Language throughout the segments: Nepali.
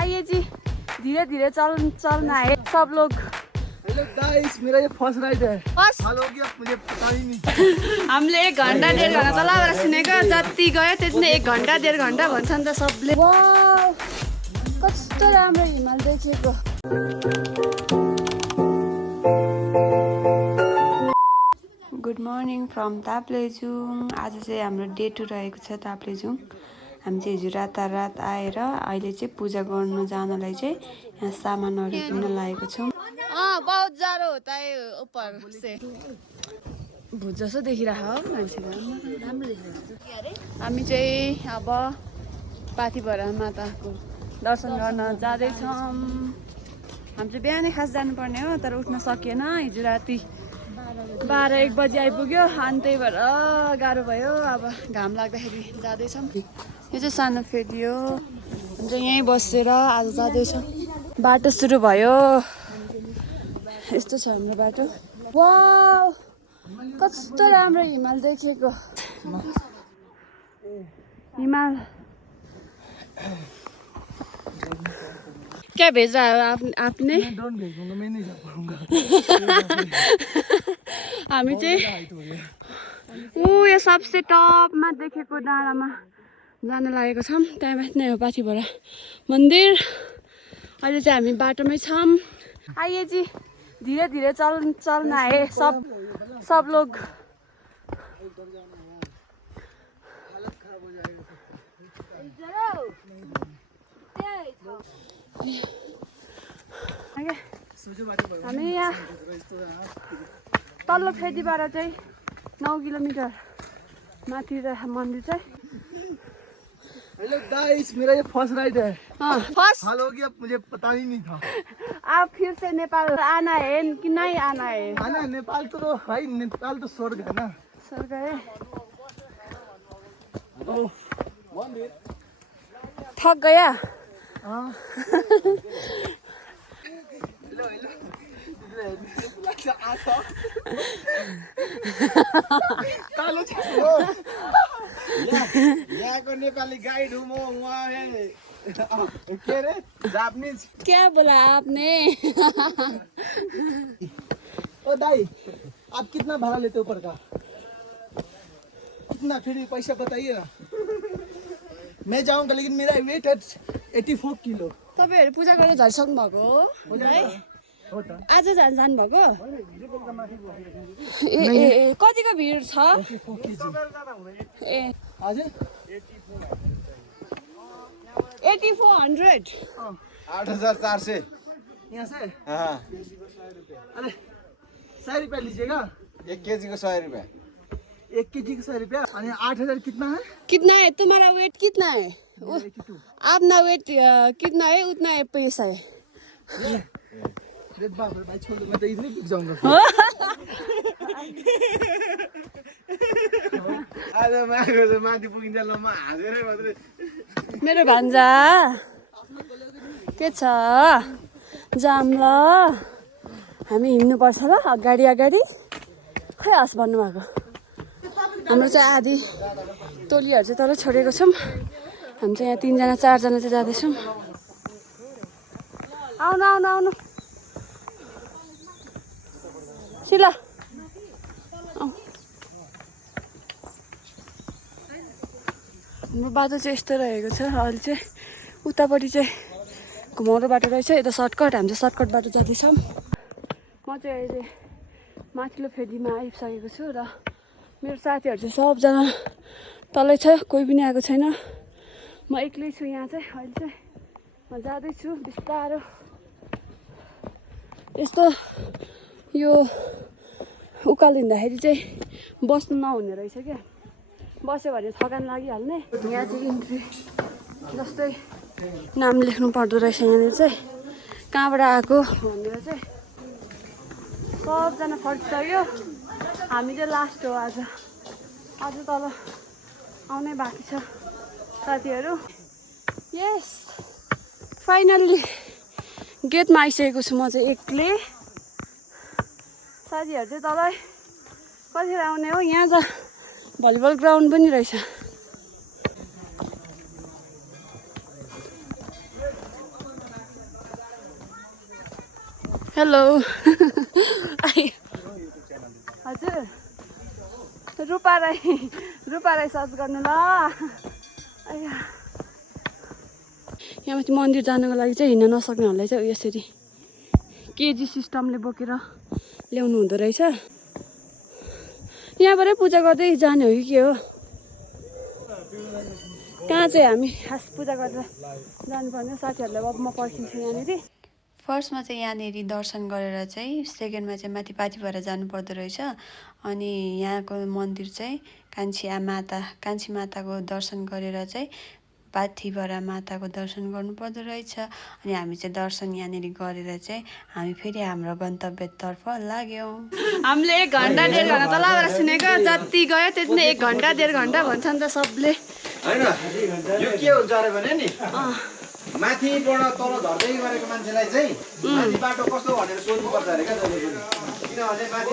आइए जी, धीरे धीरे चलना है सब लोग। हेलो गाइस, मेरा ये फर्स्ट राइड है। फर्स्ट हाल हो गया मुझे पता ही नहीं। हामीले 1 घण्टा 1.5 घण्टा तलबाट सुनेको, जति गयो त्यति नै 1 घण्टा 1.5 घण्टा भन्छ नि त सबले। वाउ, कस्तो राम्रो हिमाल देखेको। Good morning from Taplejung. आज चाहिँ हाम्रो डे 2 रहेको छ ताप्लेजुङ। हामी चाहिँ हिजो रात आएर अहिले चाहिँ पूजा गर्न जानलाई चाहिँ यहाँ सामानहरू किन्न लागेको छौँ। बहुत जाडो होता है ऊपर से। भुज जस्तो देखिरहेको मान्छेले, राम्रो देखिरहेको। हामी चाहिँ अब पाथिभरा माताको दर्शन गर्न जाँदैछौँ। हामी चाहिँ बिहानै खास जानुपर्ने हो, तर उठ्न सकिएन। हिजो राति 12-1 बजी आइपुग्यो, अनि त्यही भएर गाह्रो भयो। अब घाम लाग्दाखेरि जाँदैछौँ। यो चाहिँ सानो फेरि हो, हामी चाहिँ यहीँ बसेर आज जाँदैछौँ। बाटो सुरु भयो, यस्तो छ हाम्रो बाटो। वाउ, कस्तो राम्रो हिमाल देखेको। हिमाल क्या भेज रहा है आपने? डोंट भेजूंगा, मैं नहीं जा पाऊंगा। हामी चाहिँ यो सबसे टपमा देखेको डाँडामा जान लागेको छौँ। त्यहाँ माथि नै हो पाथिभरा मन्दिर। अहिले चाहिँ हामी बाटोमै छौँ। आइए जी, धीरे धीरे चलना है सब लोग। हामी यहाँ तल्लो फेदीबाट चाहिँ 9 किलोमिटर माथि मन्दिर चाहिँ। हेलो गाइस, मेरा ये फर्स्ट राइड है। फर्स्ट हाल हो गया मुझे पता ही नहीं था। आप फिर से नेपाल आना है कि नहीं आना है? आना है, नेपाल तो भाई, नेपाल तो स्वर्ग है ना। स्वर्ग है। थक गया। हाँ। यहाँको नेपाली गाइड हूँ म। वहाँ है के अरे जापानीज। क्या बोला आपने? ओ दाई, आप कितना भाड़ा लेते हो ऊपर का? कितना फिर भी पैसा बताइए ना। मैं जाऊंगा, लेकिन मेरा वेट है 84 किलो। तपाईँहरू पूजा गरेर झरिसक्नु भएको हो है? आज जानु भएको? ए कतिको भिड छ? ए हजुर 8400। 8,400 यहाँ से। हाँ। अरे 100 रुपया लीजिएगा। 1 केजी को 100 रुपया। 1 केजी का 100 रुपया। 8,000 कितना है? कितना है तुम्हारा वेट? कितना है 82। अपना वेट? कितना है उतना है पैसा है। अरे बाप रे भाई, छोड़ दो, मैं तो इधर ही बिक जाऊंगा। आज मागो माथि पुगिन्छ ल, म हाँसेरै मात्रै। मेरो भान्जा के छ? जाम ल, हामी हिँड्नुपर्छ ल अगाडि। खै हस् भन्नुभएको। हाम्रो चाहिँ आधी टोलीहरू चाहिँ तल छोडेको छौँ। हामी चाहिँ यहाँ 3 जना 4 जना चाहिँ जाँदैछौँ। आउनु सिला। हाम्रो बाटो चाहिँ यस्तो रहेको छ। अहिले चाहिँ उतापट्टि चाहिँ घुमाउरो बाटो रहेछ, यता सर्टकट। हामी चाहिँ सर्टकट बाटो जाँदैछौँ। म चाहिँ अहिले माथिल्लो फेदीमा आइसकेको छु र मेरो साथीहरू चाहिँ सबजना तलै छ, कोही पनि आएको छैन। म एक्लै छु यहाँ चाहिँ। अहिले चाहिँ म जाँदैछु बिस्तारो। यस्तो यो उकालो हिँड्दाखेरि चाहिँ बस्नु नहुने रहेछ क्या, बस्यो भने थकान लागिहाल्ने। यहाँ चाहिँ इन्ट्री जस्तै नाम लेख्नु पर्दो रहेछ। यहाँनिर चाहिँ कहाँबाट आएको भनेर चाहिँ सबजना फर्किसक्यो। हामी चाहिँ लास्ट हो आज तल आउनै बाँकी छ साथीहरू। यस, फाइनल्ली गेटमा आइसकेको छु म चाहिँ एक्लै। साथीहरू चाहिँ तलै कतिखेर आउने हो? यहाँ त भलिबल ग्राउन्ड पनि रहेछ। हेलो हजुर रूपा राई सर्च गर्नु ल यहाँ माथि मन्दिर जानको लागि चाहिँ हिँड्न नसक्नेहरूलाई चाहिँ यसरी केजी सिस्टमले बोकेर ल्याउनु हुँदो रहेछ यहाँबाटै पूजा गर्दै जाने हो कि के हो कहाँ चाहिँ हामी खास पूजा गरेर जानुपर्ने साथीहरूलाई अब म पर्खिन्छु यहाँनिर फर्स्टमा चाहिँ यहाँनिर दर्शन गरेर चाहिँ सेकेन्डमा चाहिँ माथि पाथी भएर जानुपर्दो रहेछ अनि यहाँको मन्दिर चाहिँ कान्छी माताको दर्शन गरेर चाहिँ पाथिभरा माताको दर्शन गर्नुपर्दो रहेछ अनि हामी चाहिँ दर्शन यहाँनिर गरेर चाहिँ हामी फेरि हाम्रो गन्तव्यतर्फ लाग्यौँ हामीले 1 घन्टा 1.5 घन्टा तलबाट सुनेको जति गयो त्यति नै 1 घन्टा 1.5 घन्टा भन्छ नि त सबले हैन यो के हुन्छ अरे भने नि माथिबाट तल झर्दै गरेको मान्छेलाई चाहिँ माथि बाटो कस्तो भनेर सोध्नु पर्छ अरे क्या जहिले पनि किनभने माथि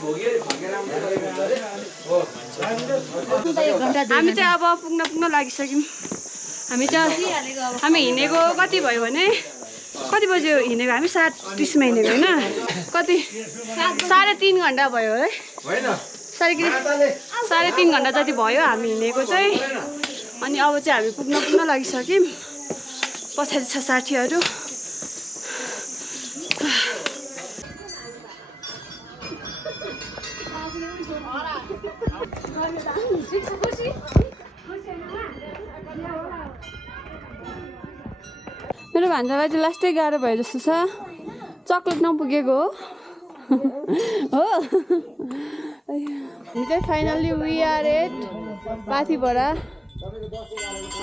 भोगेर आउँदै गरेको हुन्छ अरे हो हामी चाहिँ अब पुग्न लागिसक्यौँ हामी हिँडेको कति भयो भने कति बजे हिँडेको हामी 7:30 मा हिँडेको होइन कति 3.5 घन्टा भयो है होइन 3.5 घन्टा जति भयो हामी हिँडेको चाहिँ अनि अब चाहिँ हामी पुग्न लागिसक्यौँ पछाडि छ साथीहरू मेरो भान्जालाई चाहिँ लास्टै गाह्रो भयो जस्तो छ चक्लेट नपुगेको हो हामी चाहिँ finally we are at Pathibhara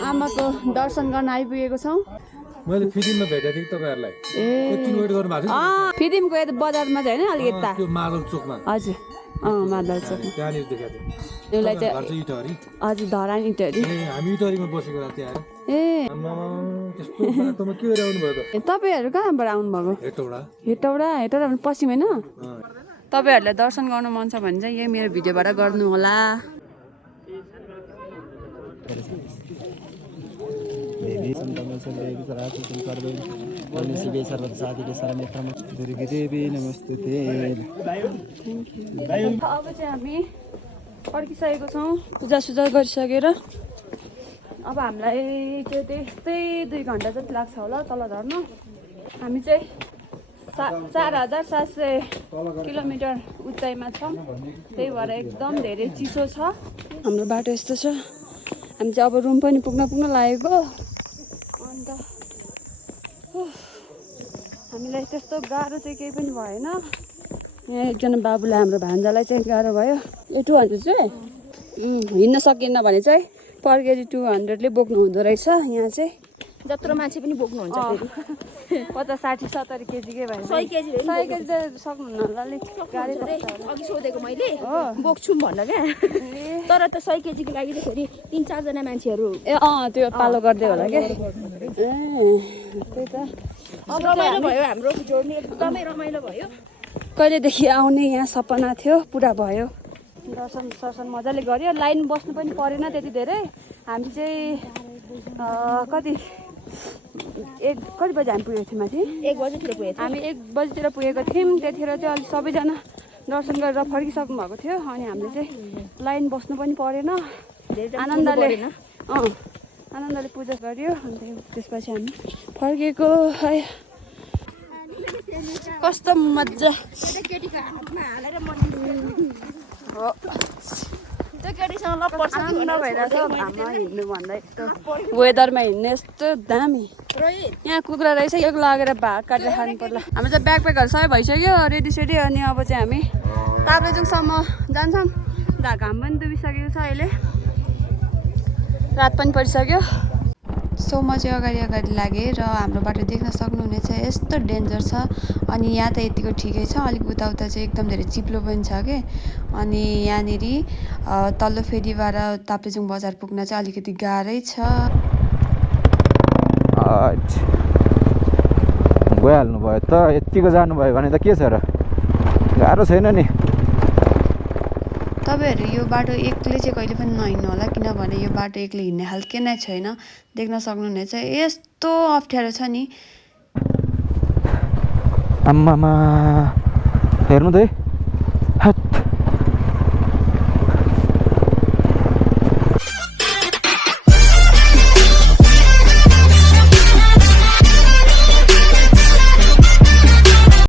आमाको दर्शन गर्न आइपुगेको छौँ मैले फिल्ममा भेटेको थिएँ तपाईँहरूलाई एकछिन वेट गर्नु भएको थियो फिल्मको यता बजारमा चाहिँ होइन अलिक यता त्यो मादल चोकमा हजुर मादल चोक त्यहाँनिर देखाएको थियो त्यसलाई चाहिँ घर चाहिँ इटहरी हजुर धरान इटहरी ए हामी इटहरीमा बसेको रात त्यहाँ ए आम्मामा त्यस्तो बाटोमा के गरेर आउनुभयो त तपाईँहरू कहाँबाट आउनुभएको हेटौडा भने पश्चिम होइन तपाईँहरूलाई दर्शन गर्नु मन छ भने चाहिँ यही मेरो भिडियोबाट गर्नु होला अब चाहिँ हामी फर्किसकेको छौँ पूजासुजा गरिसकेर अब हामीलाई त्यो त्यस्तै 2 घन्टा जति लाग्छ होला तल झर्नु हामी चाहिँ 4700 किलोमिटर उचाइमा छौँ त्यही भएर एकदम धेरै चिसो छ हाम्रो बाटो यस्तो छ हामी चाहिँ अब रुम पनि पुग्न लागेको अन्त हामीलाई त्यस्तो गाह्रो चाहिँ केही पनि भएन यहाँ एकजना बाबुलाई हाम्रो भान्जालाई चाहिँ गाह्रो भयो यो 200 चाहिँ हिँड्न सकिएन भने चाहिँ पर केजी 200ले बोक्नु हुँदो रहेछ यहाँ चाहिँ जत्रो मान्छे पनि बोक्नुहुन्छ फेरि 50 60 70 केजीकै भयो 100 केजी 100 केजी चाहिँ सक्नुहुन्न होला अलिक गाडी अघि सोधेको मैले बोक्छु भन्दा क्या तर त 100 केजीको लागि त फेरि 3-4 जना मान्छेहरू ए त्यो पालो गर्दै होला क्या ए त्यही त रमाइलो भयो हाम्रो जोड्ने एकदमै रमाइलो भयो कहिलेदेखि आउने यहाँ सपना थियो पुरा भयो दर्शन मजाले गऱ्यो लाइन बस्नु पनि परेन त्यति धेरै हामी चाहिँ कति बजी हामी पुगेको थियौँ माथि 1 बजेतिर पुगेको हामी 1 बजीतिर पुगेको थियौँ त्यतिखेर चाहिँ अलिक सबैजना दर्शन गरेर फर्किसक्नु भएको थियो अनि हामीले चाहिँ लाइन बस्नु पनि परेन आनन्दले पूजा गर्यो अन्त त्यसपछि हामी फर्केको है कस्तो मजा हो त्यो केटीसँग लप पर्छ आनन्द भइरहेछ घाममा हिँड्नु भन्दा यस्तो वेदरमा हिँड्ने यस्तो दामी यहाँ कुखुरा रहेछ यो लगेर भात काटेर खानु पर्ला हाम्रो चाहिँ ब्याकप्याकहरू सबै भइसक्यो रेडी सेडी अनि अब चाहिँ हामी ताप्लेजुङसम्म जान्छौँ घाम पनि डुबिसकेको छ अहिले रात पनि परिसक्यो सो म चाहिँ अगाडि लागेँ र हाम्रो बाटो देख्न सक्नुहुनेछ यस्तो डेन्जर छ अनि यहाँ त यतिको ठिकै छ अलिक उता चाहिँ एकदम धेरै चिप्लो पनि छ के अनि यहाँनिर तल्लो फेदीबाट ताप्लेजुङ बजार पुग्न चाहिँ अलिकति गाह्रै छ गइहाल्नु भयो त यतिको जानुभयो भने त के छ र गाह्रो छैन नि तपाईँहरू यो बाटो एक्लै चाहिँ कहिले पनि नहिँड्नु होला किनभने यो बाटो एक्लै हिँड्ने खालके नै छैन देख्न सक्नुहुनेछ यस्तो अप्ठ्यारो छ नि आम्मामा हेर्नु त है हत्